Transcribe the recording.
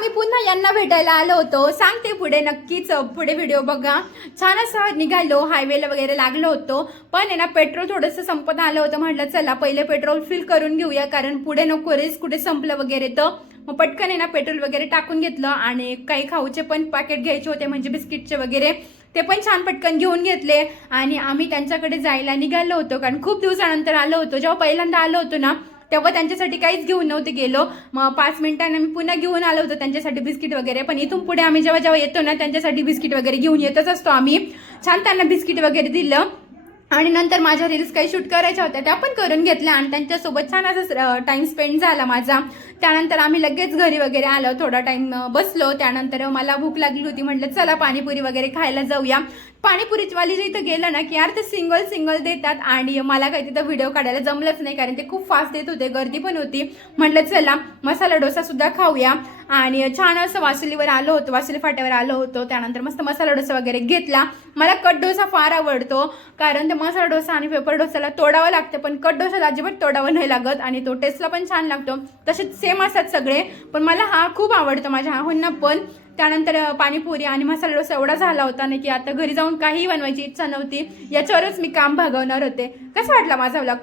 आम्ही पुन्हा यांना भेटायला आलो होतो, सांगते पुढे, नक्कीच पुढे व्हिडिओ बघा। छान असं निघालो, हायवेला वगैरे लागलो होतो, पण आहे ना पेट्रोल थोडंसं संपत आलं होतं। म्हटलं चला पहिले पेट्रोल फिल करून घेऊया, कारण पुढे नको रेस कुठे संपलं वगैरे। तर मग पटकन आहे ना पेट्रोल वगैरे टाकून घेतलं आणि काही खाऊचे पण पॅकेट घ्यायचे होते, म्हणजे बिस्किटचे वगैरे, ते पण छान पटकन घेऊन घेतले आणि आम्ही त्यांच्याकडे जायला निघालो होतो, कारण खूप दिवसानंतर आलो होतो। जेव्हा पहिल्यांदा आलो होतो ना तेव्हा त्यांच्यासाठी काहीच घेऊन नव्हते गेलो, मग 5 मिनिटांनी मी पुन्हा घेऊन आलो होतो त्यांच्यासाठी बिस्किट वगैरे। पण इथून पुढे आम्ही जेव्हा जेव्हा येतो ना त्यांच्यासाठी बिस्किट वगैरे घेऊन येतच असतो आम्ही। छान त्यांना बिस्किट वगैरे दिलं आणि नंतर माझ्या रील्स काही शूट करायच्या होत्या त्या पण करून घेतल्या आणि त्यांच्यासोबत छान असं टाइम स्पेंड झाला माझा। त्यानंतर आम्ही लगेच घरी वगैरे आलो, थोडा टाइम बसलो, त्यानंतर मला भूक लागली होती, म्हटलं चला पाणीपुरी वगैरे खायला जाऊया। पाणीपुरीवाली जे इथं गेलं ना की यार ते सिंगल सिंगल देतात आणि मला काही तिथं व्हिडिओ काढायला जमलंच नाही, कारण ते खूप फास्ट देत होते, गर्दी पण होती। म्हटलं चला मसाला डोसा सुद्धा खाऊया आणि छान असं वासुलीवर आलो होतो, वासुली फाट्यावर आलो होतो। त्यानंतर मस्त मसाला डोसा वगैरे घेतला। मला कट डोसा फार आवडतो, कारण ते मसाला डोसा आणि पेपर डोसाला तोडावं लागतं, पण कट डोसाला अजिबात तोडावं नाही लागत आणि तो टेस्टला पण छान लागतो। तसेच सेम असतात सगळे, पण मला हा खूप आवडतो, माझ्या आहोंना पण। त्यानंतर पाणीपुरी आणि मसाला डोसा एवढा झाला होता ना की आता घरी जाऊन काही बनवायची इच्छा नव्हती, याच्यावरच मी काम भागवणार होते। कसं वाटला माझा व्लॉग?